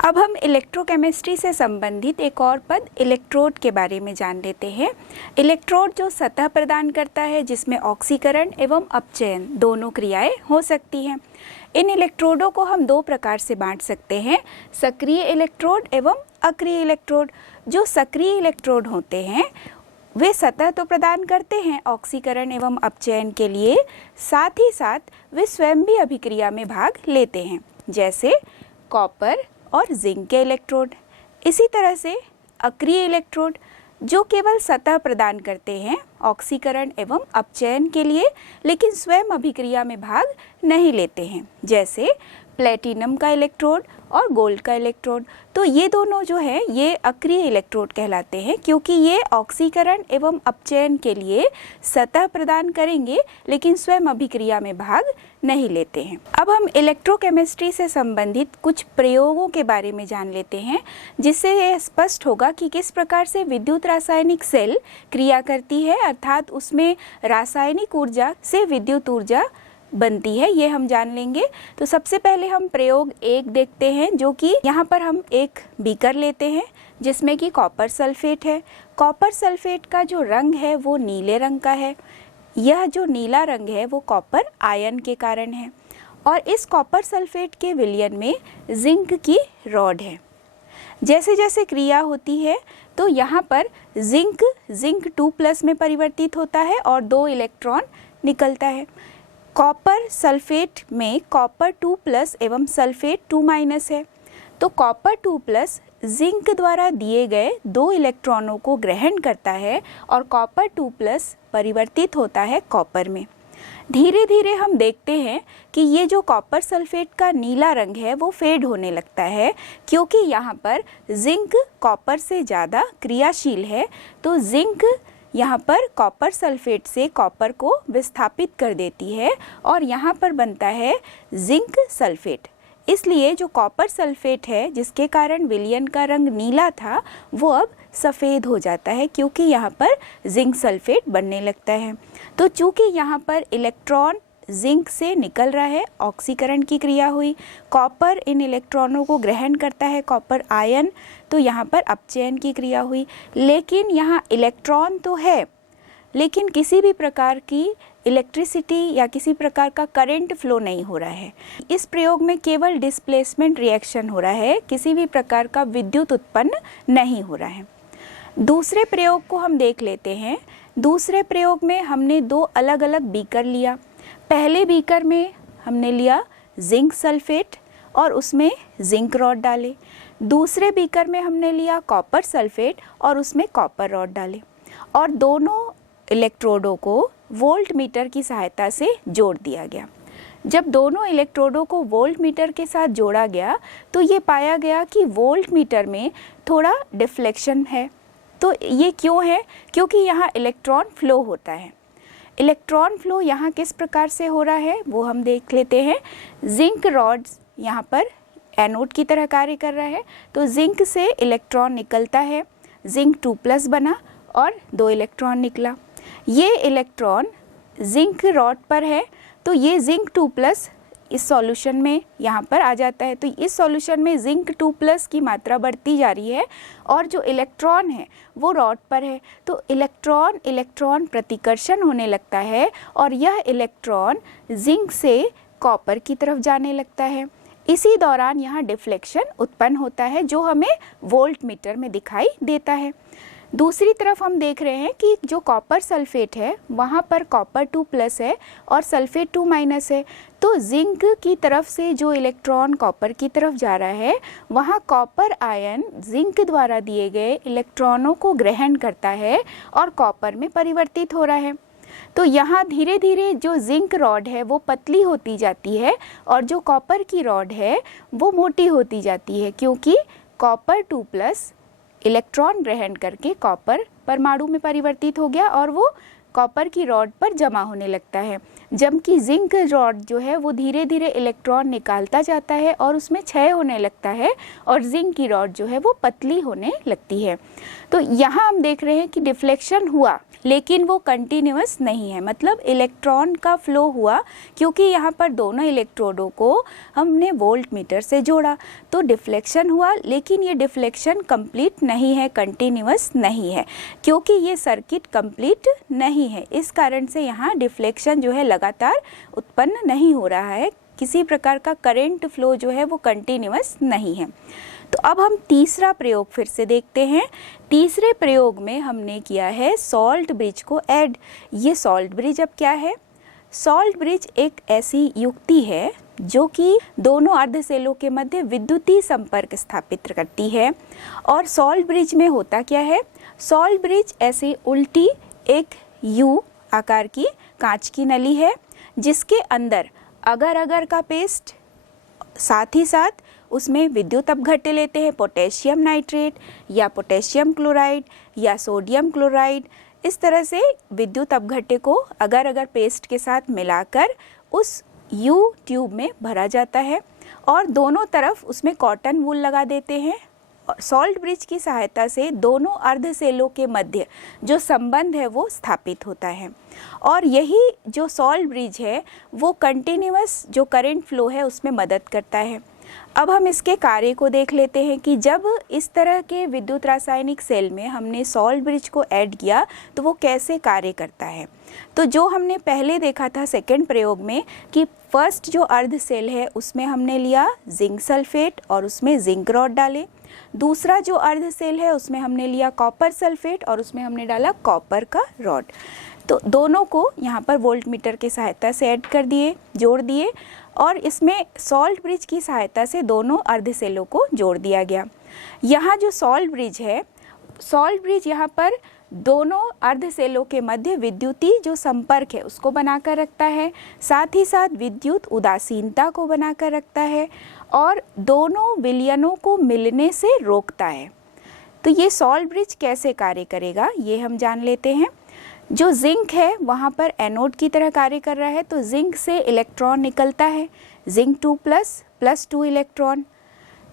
अब हम इलेक्ट्रोकेमिस्ट्री से संबंधित एक और पद इलेक्ट्रोड के बारे में जान लेते हैं। इलेक्ट्रोड जो सतह प्रदान करता है जिसमें ऑक्सीकरण एवं अपचयन दोनों क्रियाएं हो सकती हैं। इन इलेक्ट्रोडों को हम दो प्रकार से बांट सकते हैं, सक्रिय इलेक्ट्रोड एवं अक्रिय इलेक्ट्रोड। जो सक्रिय इलेक्ट्रोड होते हैं वे सतह तो प्रदान करते हैं ऑक्सीकरण एवं अपचयन के लिए, साथ ही साथ वे स्वयं भी अभिक्रिया में भाग लेते हैं, जैसे कॉपर और जिंक के इलेक्ट्रोड। इसी तरह से अक्रिय इलेक्ट्रोड जो केवल सतह प्रदान करते हैं ऑक्सीकरण एवं अपचयन के लिए, लेकिन स्वयं अभिक्रिया में भाग नहीं लेते हैं, जैसे प्लेटिनम का इलेक्ट्रोड और गोल्ड का इलेक्ट्रोड। तो ये दोनों जो है ये अक्रिय इलेक्ट्रोड कहलाते हैं, क्योंकि ये ऑक्सीकरण एवं अपचयन के लिए सतह प्रदान करेंगे लेकिन स्वयं अभिक्रिया में भाग नहीं लेते हैं। अब हम इलेक्ट्रोकेमिस्ट्री से संबंधित कुछ प्रयोगों के बारे में जान लेते हैं, जिससे यह स्पष्ट होगा कि किस प्रकार से विद्युत रासायनिक सेल क्रिया करती है, अर्थात उसमें रासायनिक ऊर्जा से विद्युत ऊर्जा बनती है, ये हम जान लेंगे। तो सबसे पहले हम प्रयोग 1 देखते हैं, जो कि यहाँ पर हम एक बीकर लेते हैं जिसमें कि कॉपर सल्फेट है। कॉपर सल्फेट का जो रंग है वो नीले रंग का है। यह जो नीला रंग है वो कॉपर आयन के कारण है, और इस कॉपर सल्फेट के विलयन में जिंक की रॉड है। जैसे जैसे क्रिया होती है तो यहाँ पर जिंक 2+ में परिवर्तित होता है और 2 इलेक्ट्रॉन निकलता है। कॉपर सल्फेट में कॉपर 2+ एवं सल्फेट 2- है, तो कॉपर 2+ जिंक द्वारा दिए गए 2 इलेक्ट्रॉनों को ग्रहण करता है और कॉपर 2+ परिवर्तित होता है कॉपर में। धीरे धीरे हम देखते हैं कि ये जो कॉपर सल्फेट का नीला रंग है वो फेड होने लगता है, क्योंकि यहाँ पर जिंक कॉपर से ज़्यादा क्रियाशील है। तो जिंक यहाँ पर कॉपर सल्फेट से कॉपर को विस्थापित कर देती है और यहाँ पर बनता है जिंक सल्फेट। इसलिए जो कॉपर सल्फेट है जिसके कारण विलयन का रंग नीला था वो अब सफ़ेद हो जाता है, क्योंकि यहाँ पर जिंक सल्फेट बनने लगता है। तो चूँकि यहाँ पर इलेक्ट्रॉन जिंक से निकल रहा है, ऑक्सीकरण की क्रिया हुई, कॉपर इन इलेक्ट्रॉनों को ग्रहण करता है कॉपर आयन, तो यहाँ पर अपचयन की क्रिया हुई। लेकिन यहाँ इलेक्ट्रॉन तो है, लेकिन किसी भी प्रकार की इलेक्ट्रिसिटी या किसी प्रकार का करंट फ्लो नहीं हो रहा है। इस प्रयोग में केवल डिस्प्लेसमेंट रिएक्शन हो रहा है, किसी भी प्रकार का विद्युत उत्पन्न नहीं हो रहा है। दूसरे प्रयोग को हम देख लेते हैं। दूसरे प्रयोग में हमने 2 अलग अलग बीकर लिया। पहले बीकर में हमने लिया जिंक सल्फेट और उसमें जिंक रॉड डाले। दूसरे बीकर में हमने लिया कॉपर सल्फेट और उसमें कॉपर रॉड डाले, और दोनों इलेक्ट्रोडों को वोल्ट मीटर की सहायता से जोड़ दिया गया। जब दोनों इलेक्ट्रोडों को वोल्ट मीटर के साथ जोड़ा गया तो ये पाया गया कि वोल्ट मीटर में थोड़ा डिफ्लेक्शन है। तो ये क्यों है? क्योंकि यहाँ इलेक्ट्रॉन फ्लो होता है। इलेक्ट्रॉन फ्लो यहाँ किस प्रकार से हो रहा है वो हम देख लेते हैं। जिंक रॉड यहाँ पर एनोड की तरह कार्य कर रहा है, तो जिंक से इलेक्ट्रॉन निकलता है, जिंक 2+ बना और 2 इलेक्ट्रॉन निकला। ये इलेक्ट्रॉन जिंक रॉड पर है, तो ये जिंक 2+ इस सॉल्यूशन में यहाँ पर आ जाता है। तो इस सॉल्यूशन में जिंक 2+ की मात्रा बढ़ती जा रही है और जो इलेक्ट्रॉन है वो रॉड पर है, तो इलेक्ट्रॉन प्रतिकर्षण होने लगता है और यह इलेक्ट्रॉन जिंक से कॉपर की तरफ जाने लगता है। इसी दौरान यहाँ डिफ्लेक्शन उत्पन्न होता है जो हमें वोल्ट मीटर में दिखाई देता है। दूसरी तरफ हम देख रहे हैं कि जो कॉपर सल्फेट है वहाँ पर कॉपर 2+ है और सल्फेट 2- है, तो जिंक की तरफ से जो इलेक्ट्रॉन कॉपर की तरफ जा रहा है वहाँ कॉपर आयन जिंक द्वारा दिए गए इलेक्ट्रॉनों को ग्रहण करता है और कॉपर में परिवर्तित हो रहा है। तो यहाँ धीरे धीरे जो जिंक रॉड है वो पतली होती जाती है और जो कॉपर की रॉड है वो मोटी होती जाती है, क्योंकि कॉपर 2+ इलेक्ट्रॉन ग्रहण करके कॉपर परमाणु में परिवर्तित हो गया और वो कॉपर की रॉड पर जमा होने लगता है, जबकि जिंक रॉड जो है वो धीरे धीरे इलेक्ट्रॉन निकालता जाता है और उसमें क्षय होने लगता है और जिंक की रॉड जो है वो पतली होने लगती है। तो यहाँ हम देख रहे हैं कि डिफ्लेक्शन हुआ, लेकिन वो कंटिन्यूअस नहीं है, मतलब इलेक्ट्रॉन का फ्लो हुआ क्योंकि यहाँ पर दोनों इलेक्ट्रोडों को हमने वोल्ट मीटर से जोड़ा तो डिफ्लेक्शन हुआ, लेकिन ये डिफ्लेक्शन कंप्लीट नहीं है, कंटिन्यूअस नहीं है, क्योंकि ये सर्किट कंप्लीट नहीं है। इस कारण से यहाँ डिफ्लेक्शन जो है लगातार उत्पन्न नहीं हो रहा है, किसी प्रकार का करंट फ्लो जो है वो कंटिन्यूअस नहीं है। तो अब हम तीसरा प्रयोग फिर से देखते हैं। तीसरे प्रयोग में हमने किया है सॉल्ट ब्रिज को ऐड। ये सॉल्ट ब्रिज अब क्या है? सॉल्ट ब्रिज एक ऐसी युक्ति है जो कि दोनों अर्धसेलों के मध्य विद्युतीय संपर्क स्थापित करती है। और सॉल्ट ब्रिज में होता क्या है? सॉल्ट ब्रिज ऐसे उल्टी एक यू आकार की कांच की नली है जिसके अंदर अगर अगर का पेस्ट, साथ ही साथ उसमें विद्युत अपघट्य लेते हैं, पोटेशियम नाइट्रेट या पोटेशियम क्लोराइड या सोडियम क्लोराइड, इस तरह से विद्युत अपघट्य को अगर अगर पेस्ट के साथ मिलाकर उस यू ट्यूब में भरा जाता है और दोनों तरफ उसमें कॉटन वूल लगा देते हैं। सॉल्ट ब्रिज की सहायता से दोनों अर्धसेलों के मध्य जो संबंध है वो स्थापित होता है और यही जो सॉल्ट ब्रिज है वो कंटिन्यूअस जो करंट फ्लो है उसमें मदद करता है। अब हम इसके कार्य को देख लेते हैं कि जब इस तरह के विद्युत रासायनिक सेल में हमने सॉल्ट ब्रिज को ऐड किया तो वो कैसे कार्य करता है। तो जो हमने पहले देखा था सेकंड प्रयोग में कि फर्स्ट जो अर्ध सेल है उसमें हमने लिया जिंक सल्फेट और उसमें जिंक रॉड डाले। दूसरा जो अर्ध सेल है उसमें हमने लिया कॉपर सल्फेट और उसमें हमने डाला कॉपर का रॉड। तो दोनों को यहाँ पर वोल्ट मीटर की सहायता से ऐड कर दिए, जोड़ दिए और इसमें सॉल्ट ब्रिज की सहायता से दोनों अर्ध सेलों को जोड़ दिया गया। यहाँ जो सॉल्ट ब्रिज है, सॉल्ट ब्रिज यहाँ पर दोनों अर्ध सेलों के मध्य विद्युतीय जो संपर्क है उसको बनाकर रखता है, साथ ही साथ विद्युत उदासीनता को बनाकर रखता है और दोनों विलयनों को मिलने से रोकता है। तो ये सॉल्ट ब्रिज कैसे कार्य करेगा ये हम जान लेते हैं। जो जिंक है वहाँ पर एनोड की तरह कार्य कर रहा है, तो जिंक से इलेक्ट्रॉन निकलता है, जिंक 2+ +2 इलेक्ट्रॉन।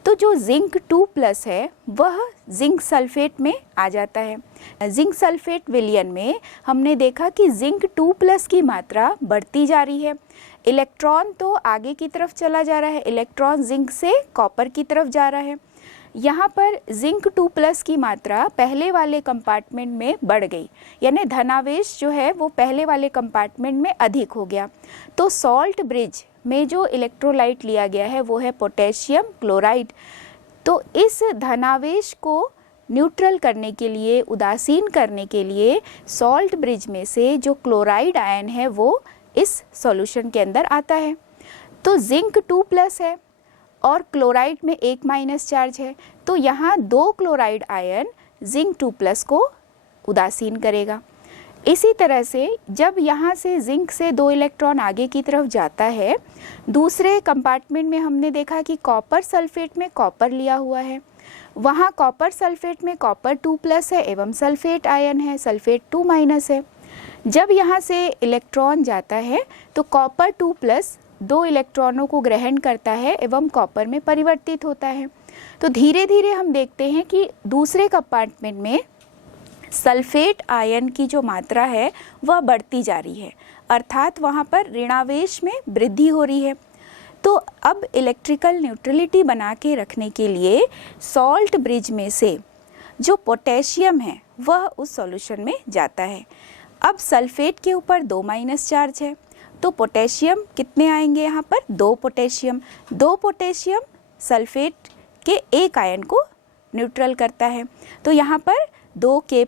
तो जो जिंक 2+ है वह जिंक सल्फेट में आ जाता है। जिंक सल्फेट विलयन में हमने देखा कि जिंक 2+ की मात्रा बढ़ती जा रही है, इलेक्ट्रॉन तो आगे की तरफ चला जा रहा है, इलेक्ट्रॉन जिंक से कॉपर की तरफ जा रहा है। यहाँ पर जिंक 2+ की मात्रा पहले वाले कंपार्टमेंट में बढ़ गई, यानी धनावेश जो है वो पहले वाले कंपार्टमेंट में अधिक हो गया। तो सॉल्ट ब्रिज में जो इलेक्ट्रोलाइट लिया गया है वो है पोटेशियम क्लोराइड। तो इस धनावेश को न्यूट्रल करने के लिए, उदासीन करने के लिए सॉल्ट ब्रिज में से जो क्लोराइड आयन है वो इस सॉल्यूशन के अंदर आता है। तो जिंक 2+ है और क्लोराइड में 1- चार्ज है, तो यहाँ 2 क्लोराइड आयन जिंक 2+ को उदासीन करेगा। इसी तरह से जब यहाँ से जिंक से 2 इलेक्ट्रॉन आगे की तरफ जाता है, दूसरे कंपार्टमेंट में हमने देखा कि कॉपर सल्फेट में कॉपर लिया हुआ है, वहाँ कॉपर सल्फेट में कॉपर 2+ है एवं सल्फेट आयन है, सल्फेट 2- है। जब यहाँ से इलेक्ट्रॉन जाता है तो कॉपर 2+ 2 इलेक्ट्रॉनों को ग्रहण करता है एवं कॉपर में परिवर्तित होता है। तो धीरे धीरे हम देखते हैं कि दूसरे कंपार्टमेंट में सल्फेट आयन की जो मात्रा है वह बढ़ती जा रही है, अर्थात वहाँ पर ऋणावेश में वृद्धि हो रही है। तो अब इलेक्ट्रिकल न्यूट्रलिटी बना के रखने के लिए सॉल्ट ब्रिज में से जो पोटेशियम है वह उस सॉल्यूशन में जाता है। अब सल्फेट के ऊपर 2- चार्ज है, तो पोटेशियम कितने आएंगे यहाँ पर? 2 पोटेशियम। 2 पोटेशियम सल्फेट के एक आयन को न्यूट्रल करता है, तो यहाँ पर 2K+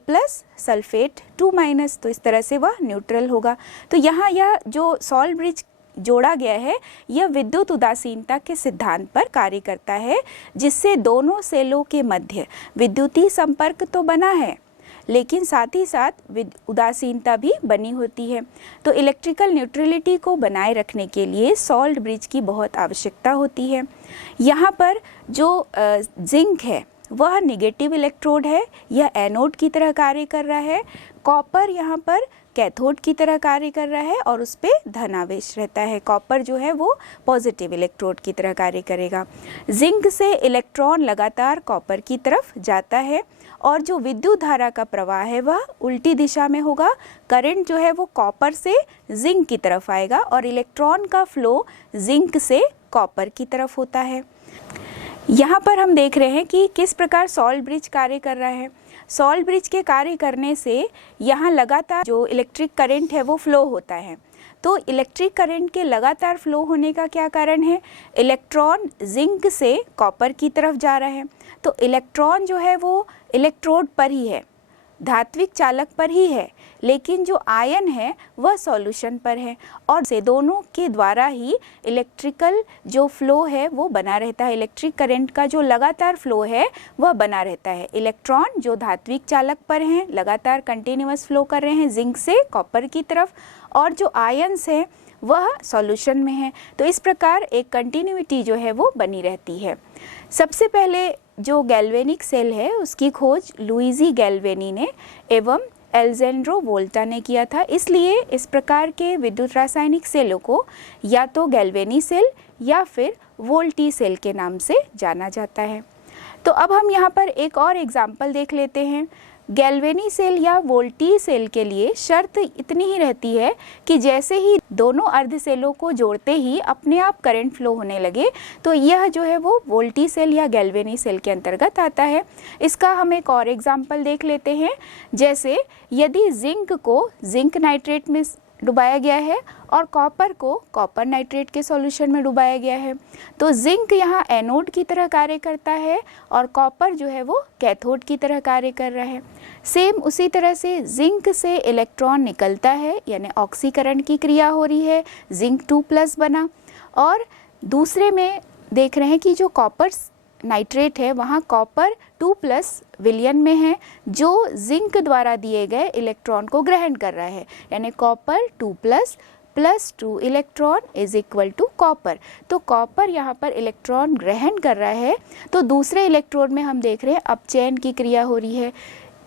सल्फेट 2-, तो इस तरह से वह न्यूट्रल होगा। तो यहाँ यह जो सॉल्ट ब्रिज जोड़ा गया है यह विद्युत उदासीनता के सिद्धांत पर कार्य करता है, जिससे दोनों सेलों के मध्य विद्युतीय संपर्क तो बना है लेकिन साथ ही साथ उदासीनता भी बनी होती है। तो इलेक्ट्रिकल न्यूट्रलिटी को बनाए रखने के लिए सॉल्ट ब्रिज की बहुत आवश्यकता होती है। यहाँ पर जो जिंक है वह नेगेटिव इलेक्ट्रोड है, यह एनोड की तरह कार्य कर रहा है। कॉपर यहाँ पर कैथोड की तरह कार्य कर रहा है और उस पर धनावेश रहता है। कॉपर जो है वो पॉजिटिव इलेक्ट्रोड की तरह कार्य करेगा। जिंक से इलेक्ट्रॉन लगातार कॉपर की तरफ जाता है और जो विद्युत धारा का प्रवाह है वह उल्टी दिशा में होगा। करंट जो है वो कॉपर से जिंक की तरफ आएगा और इलेक्ट्रॉन का फ्लो जिंक से कॉपर की तरफ होता है। यहाँ पर हम देख रहे हैं कि किस प्रकार सॉल्ट ब्रिज कार्य कर रहा है। सॉल्ट ब्रिज के कार्य करने से यहाँ लगातार जो इलेक्ट्रिक करंट है वो फ्लो होता है। तो इलेक्ट्रिक करंट के लगातार फ्लो होने का क्या कारण है? इलेक्ट्रॉन जिंक से कॉपर की तरफ जा रहा है। तो इलेक्ट्रॉन जो है वो इलेक्ट्रोड पर ही है, धात्विक चालक पर ही है, लेकिन जो आयन है वह सॉल्यूशन पर है और से दोनों के द्वारा ही इलेक्ट्रिकल जो फ्लो है वो बना रहता है। इलेक्ट्रिक करंट का जो लगातार फ्लो है वह बना रहता है। इलेक्ट्रॉन जो धात्विक चालक पर हैं लगातार कंटिन्यूअस फ्लो कर रहे हैं जिंक से कॉपर की तरफ, और जो आयन्स है वह सॉल्यूशन में है। तो इस प्रकार एक कंटिन्यूटी जो है वो बनी रहती है। सबसे पहले जो गैल्वेनिक सेल है उसकी खोज लुइजी गैल्वेनी ने एवं एल्जेंड्रो वोल्टा ने किया था। इसलिए इस प्रकार के विद्युत रासायनिक सेलों को या तो गैल्वेनी सेल या फिर वोल्टी सेल के नाम से जाना जाता है। तो अब हम यहाँ पर एक और एग्जाम्पल देख लेते हैं। गैल्वेनी सेल या वोल्टी सेल के लिए शर्त इतनी ही रहती है कि जैसे ही दोनों अर्ध सेलों को जोड़ते ही अपने आप करंट फ्लो होने लगे, तो यह जो है वो वोल्टी सेल या गैल्वेनी सेल के अंतर्गत आता है। इसका हम एक और एग्जाम्पल देख लेते हैं। जैसे यदि जिंक को जिंक नाइट्रेट में डुबाया गया है और कॉपर को कॉपर नाइट्रेट के सॉल्यूशन में डुबाया गया है, तो जिंक यहाँ एनोड की तरह कार्य करता है और कॉपर जो है वो कैथोड की तरह कार्य कर रहा है। सेम उसी तरह से जिंक से इलेक्ट्रॉन निकलता है, यानी ऑक्सीकरण की क्रिया हो रही है, जिंक 2+ बना। और दूसरे में देख रहे हैं कि जो कॉपर नाइट्रेट है वहाँ कॉपर 2+ विलयन में है, जो जिंक द्वारा दिए गए इलेक्ट्रॉन को ग्रहण कर रहा है, यानी copper 2+ + 2 electron is equal to copper. तो कॉपर यहाँ पर इलेक्ट्रॉन ग्रहण कर रहा है, तो दूसरे इलेक्ट्रोड में हम देख रहे हैं अपचयन की क्रिया हो रही है।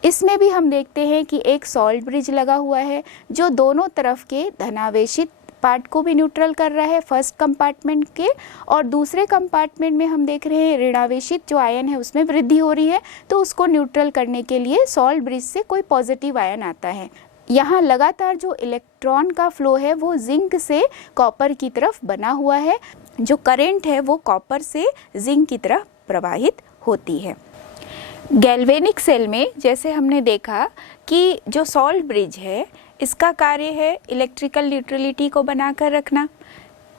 इसमें भी हम देखते हैं कि एक सॉल्ट ब्रिज लगा हुआ है जो दोनों तरफ के धनावेशित पार्ट को भी न्यूट्रल कर रहा है फर्स्ट कंपार्टमेंट के, और दूसरे कंपार्टमेंट में हम देख रहे हैं ऋणावेशित जो आयन है उसमें वृद्धि हो रही है, तो उसको न्यूट्रल करने के लिए सॉल्ट ब्रिज से कोई पॉजिटिव आयन आता है। यहाँ लगातार जो इलेक्ट्रॉन का फ्लो है वो जिंक से कॉपर की तरफ बना हुआ है, जो करंट है वो कॉपर से जिंक की तरफ प्रवाहित होती है। गैल्वेनिक सेल में जैसे हमने देखा कि जो सॉल्ट ब्रिज है इसका कार्य है इलेक्ट्रिकल न्यूट्रलिटी को बनाकर रखना।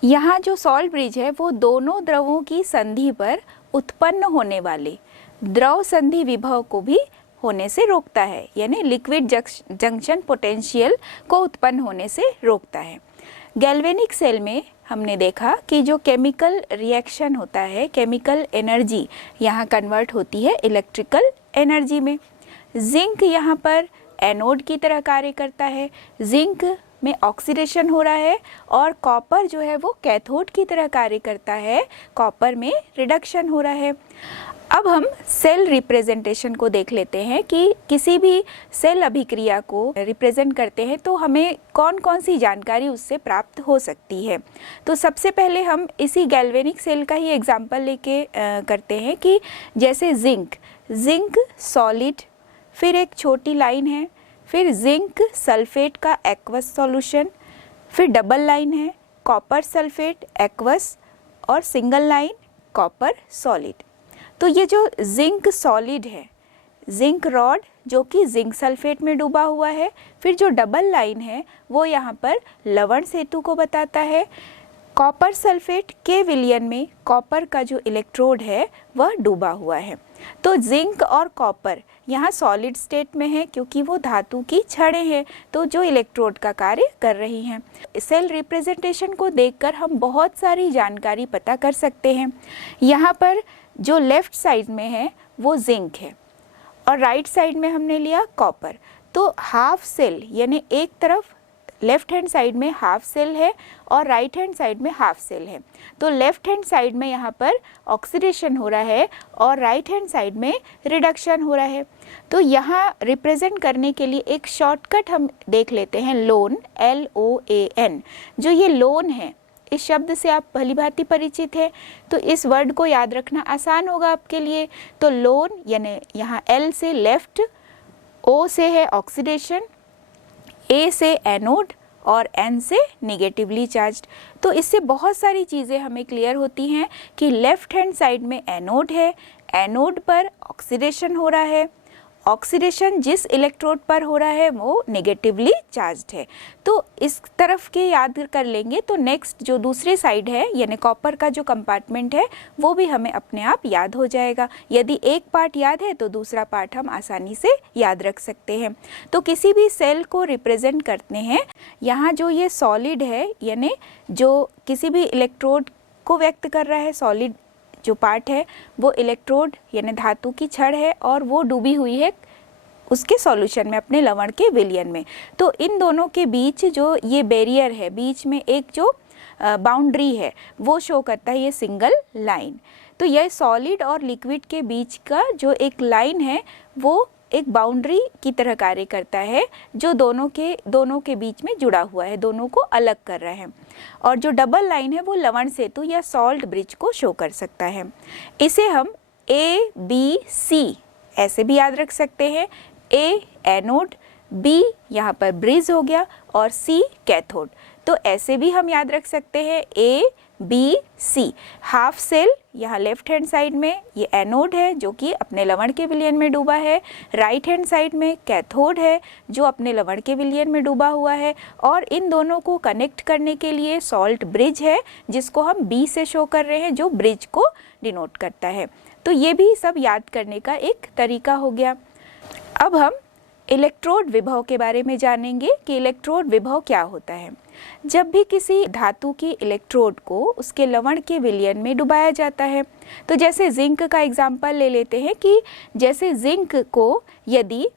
यहाँ जो सॉल्ट ब्रिज है वो दोनों द्रवों की संधि पर उत्पन्न होने वाले द्रव संधि विभव को भी होने से रोकता है, यानी लिक्विड जंक्शन पोटेंशियल को उत्पन्न होने से रोकता है। गैल्वेनिक सेल में हमने देखा कि जो केमिकल रिएक्शन होता है, केमिकल एनर्जी यहाँ कन्वर्ट होती है इलेक्ट्रिकल एनर्जी में। जिंक यहाँ पर एनोड की तरह कार्य करता है, जिंक में ऑक्सीडेशन हो रहा है, और कॉपर जो है वो कैथोड की तरह कार्य करता है, कॉपर में रिडक्शन हो रहा है। अब हम सेल रिप्रेजेंटेशन को देख लेते हैं कि किसी भी सेल अभिक्रिया को रिप्रेजेंट करते हैं तो हमें कौन कौन सी जानकारी उससे प्राप्त हो सकती है। तो सबसे पहले हम इसी गैल्वेनिक सेल का ही एग्जाम्पल लेके करते हैं कि जैसे जिंक सॉलिड, फिर एक छोटी लाइन है, फिर जिंक सल्फेट का एक्वस सॉल्यूशन, फिर डबल लाइन है कॉपर सल्फेट एक्वस, और सिंगल लाइन कॉपर सॉलिड। तो ये जो जिंक सॉलिड है, जिंक रॉड जो कि जिंक सल्फेट में डूबा हुआ है, फिर जो डबल लाइन है वो यहाँ पर लवण सेतु को बताता है। कॉपर सल्फेट के विलयन में कॉपर का जो इलेक्ट्रोड है वह डूबा हुआ है। तो जिंक और कॉपर यहाँ सॉलिड स्टेट में है क्योंकि वो धातु की छड़ें हैं, तो जो इलेक्ट्रोड का कार्य कर रही हैं। सेल रिप्रेजेंटेशन को देखकर हम बहुत सारी जानकारी पता कर सकते हैं। यहाँ पर जो लेफ्ट साइड में है वो जिंक है और राइट साइड में हमने लिया कॉपर। तो हाफ सेल यानी एक तरफ लेफ्ट हैंड साइड में हाफ सेल है और राइट हैंड साइड में हाफ सेल है। तो लेफ्ट हैंड साइड में यहाँ पर ऑक्सीडेशन हो रहा है और राइट हैंड साइड में रिडक्शन हो रहा है। तो यहाँ रिप्रेजेंट करने के लिए एक शॉर्टकट हम देख लेते हैं, लोन, LOAN। जो ये लोन है इस शब्द से आप भली भांति परिचित हैं, तो इस वर्ड को याद रखना आसान होगा आपके लिए। तो लोन यानी यहाँ L से लेफ्ट, O से है ऑक्सीडेशन, A से एनोड और N से निगेटिवली चार्ज्ड। तो इससे बहुत सारी चीज़ें हमें क्लियर होती हैं कि लेफ्ट हैंड साइड में एनोड है, एनोड पर ऑक्सीडेशन हो रहा है, ऑक्सीडेशन जिस इलेक्ट्रोड पर हो रहा है वो नेगेटिवली चार्ज्ड है। तो इस तरफ के याद कर लेंगे तो नेक्स्ट जो दूसरी साइड है यानी कॉपर का जो कंपार्टमेंट है वो भी हमें अपने आप याद हो जाएगा। यदि एक पार्ट याद है तो दूसरा पार्ट हम आसानी से याद रख सकते हैं। तो किसी भी सेल को रिप्रेजेंट करते हैं, यहाँ जो ये सॉलिड है यानी जो किसी भी इलेक्ट्रोड को व्यक्त कर रहा है, सॉलिड जो पार्ट है वो इलेक्ट्रोड यानी धातु की छड़ है और वो डूबी हुई है उसके सॉल्यूशन में, अपने लवण के विलयन में। तो इन दोनों के बीच जो ये बैरियर है, बीच में एक जो बाउंड्री है वो शो करता है ये सिंगल लाइन। तो यह सॉलिड और लिक्विड के बीच का जो एक लाइन है वो एक बाउंड्री की तरह कार्य करता है जो दोनों के बीच में जुड़ा हुआ है, दोनों को अलग कर रहा है। और जो डबल लाइन है वो लवण सेतु या सॉल्ट ब्रिज को शो कर सकता है। इसे हम ABC ऐसे भी याद रख सकते हैं। A एनोड, B यहाँ पर ब्रिज हो गया और C कैथोड। तो ऐसे भी हम याद रख सकते हैं ABC। हाफ सेल यहाँ लेफ्ट हैंड साइड में ये एनोड है जो कि अपने लवण के विलयन में डूबा है, राइट हैंड साइड में कैथोड है जो अपने लवण के विलयन में डूबा हुआ है, और इन दोनों को कनेक्ट करने के लिए सॉल्ट ब्रिज है जिसको हम B से शो कर रहे हैं जो ब्रिज को डिनोट करता है। तो ये भी सब याद करने का एक तरीका हो गया। अब हम इलेक्ट्रोड विभव के बारे में जानेंगे कि इलेक्ट्रोड विभव क्या होता है। जब भी किसी धातु की इलेक्ट्रोड को उसके लवण के विलयन में डुबाया जाता है, तो जैसे जिंक का एग्जाम्पल ले लेते हैं कि जैसे जिंक को यदि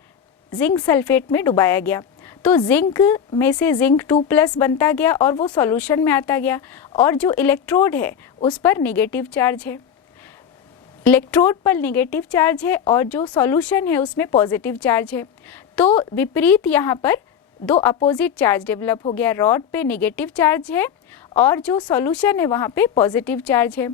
जिंक सल्फेट में डुबाया गया तो जिंक में से जिंक 2+ बनता गया और वो सॉल्यूशन में आता गया, और जो इलेक्ट्रोड है उस पर नेगेटिव चार्ज है, इलेक्ट्रोड पर नेगेटिव चार्ज है और जो सॉल्यूशन है उसमें पॉजिटिव चार्ज है। तो विपरीत यहाँ पर दो अपोजिट चार्ज डेवलप हो गया, रॉड पे नेगेटिव चार्ज है और जो सॉल्यूशन है वहाँ पे पॉजिटिव चार्ज है।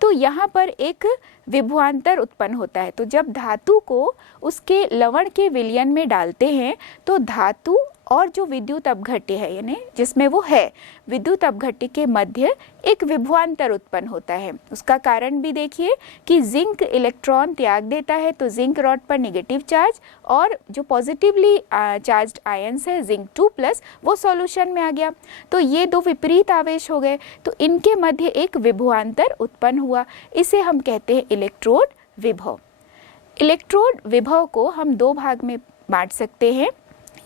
तो यहाँ पर एक विभवांतर उत्पन्न होता है। तो जब धातु को उसके लवण के विलयन में डालते हैं तो धातु और जो विद्युत अपघट्य है यानी जिसमें वो है विद्युत अपघट्य के मध्य एक विभवांतर उत्पन्न होता है। उसका कारण भी देखिए कि जिंक इलेक्ट्रॉन त्याग देता है तो जिंक रॉड पर नेगेटिव चार्ज और जो पॉजिटिवली चार्ज्ड आयंस है जिंक 2+ वो सॉल्यूशन में आ गया। तो ये दो विपरीत आवेश हो गए तो इनके मध्य एक विभवांतर उत्पन्न हुआ, इसे हम कहते हैं इलेक्ट्रोड विभव। इलेक्ट्रोड विभव को हम दो भाग में बांट सकते हैं,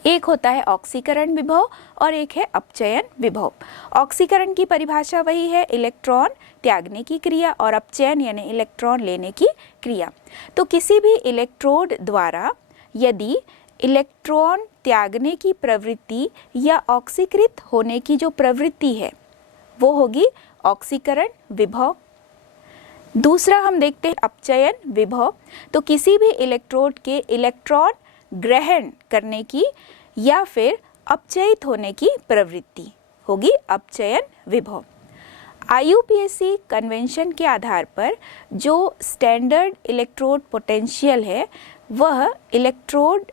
एक होता है ऑक्सीकरण विभव और एक है अपचयन विभव। ऑक्सीकरण की परिभाषा वही है इलेक्ट्रॉन त्यागने की क्रिया और अपचयन यानी इलेक्ट्रॉन लेने की क्रिया। तो किसी भी इलेक्ट्रोड द्वारा यदि इलेक्ट्रॉन त्यागने की प्रवृत्ति या ऑक्सीकृत होने की जो प्रवृत्ति है वो होगी ऑक्सीकरण विभव। दूसरा हम देखते हैं अपचयन विभव। तो किसी भी इलेक्ट्रोड के इलेक्ट्रॉन ग्रहण करने की या फिर अपचयित होने की प्रवृत्ति होगी अपचयन विभव। IUPAC कन्वेंशन के आधार पर जो स्टैंडर्ड इलेक्ट्रोड पोटेंशियल है वह इलेक्ट्रोड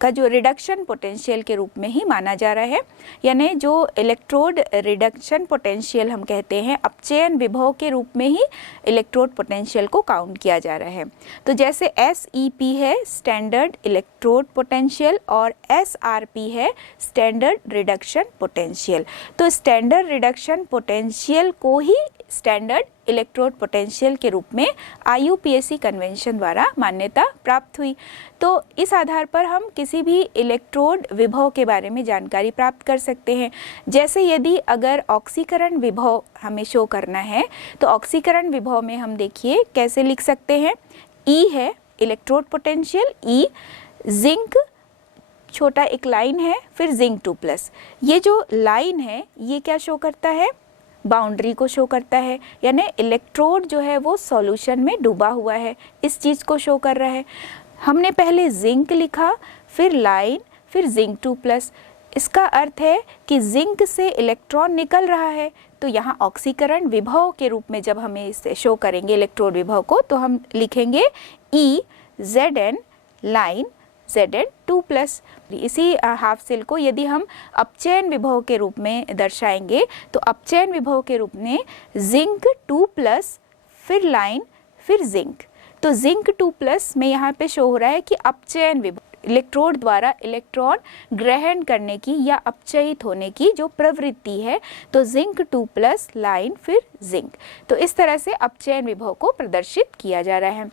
का जो रिडक्शन पोटेंशियल के रूप में ही माना जा रहा है, यानी जो इलेक्ट्रोड रिडक्शन पोटेंशियल हम कहते हैं अपचयन विभव के रूप में ही इलेक्ट्रोड पोटेंशियल को काउंट किया जा रहा है। तो जैसे SEP है स्टैंडर्ड इलेक्ट्रोड पोटेंशियल और SRP है स्टैंडर्ड रिडक्शन पोटेंशियल। तो स्टैंडर्ड रिडक्शन पोटेंशियल को ही स्टैंडर्ड इलेक्ट्रोड पोटेंशियल के रूप में IUPAC कन्वेंशन द्वारा मान्यता प्राप्त हुई। तो इस आधार पर हम किसी भी इलेक्ट्रोड विभव के बारे में जानकारी प्राप्त कर सकते हैं। जैसे यदि अगर ऑक्सीकरण विभव हमें शो करना है तो ऑक्सीकरण विभव में हम देखिए कैसे लिख सकते हैं। E है इलेक्ट्रोड पोटेंशियल, E जिंक छोटा एक लाइन है फिर जिंक 2+। ये जो लाइन है ये क्या शो करता है, बाउंड्री को शो करता है, यानी इलेक्ट्रोड जो है वो सॉल्यूशन में डूबा हुआ है, इस चीज़ को शो कर रहा है। हमने पहले जिंक लिखा फिर लाइन फिर जिंक 2+। इसका अर्थ है कि जिंक से इलेक्ट्रॉन निकल रहा है तो यहाँ ऑक्सीकरण विभव के रूप में जब हमें इसे शो करेंगे इलेक्ट्रोड विभव को, तो हम लिखेंगे E Zn लाइन Zn2+। इसी हाफ सेल को यदि हम अपचयन विभव के रूप में दर्शाएंगे तो अपचयन विभव के रूप में जिंक 2+, फिर लाइन, फिर जिंक। तो जिंक 2+ में यहाँ पे शो हो रहा है कि अपचयन विभव, इलेक्ट्रोड द्वारा इलेक्ट्रॉन ग्रहण करने की या अपचयित होने की जो प्रवृत्ति है, तो जिंक 2+ लाइन, फिर जिंक। तो इस तरह से अपचयन विभव को प्रदर्शित किया जा रहा है।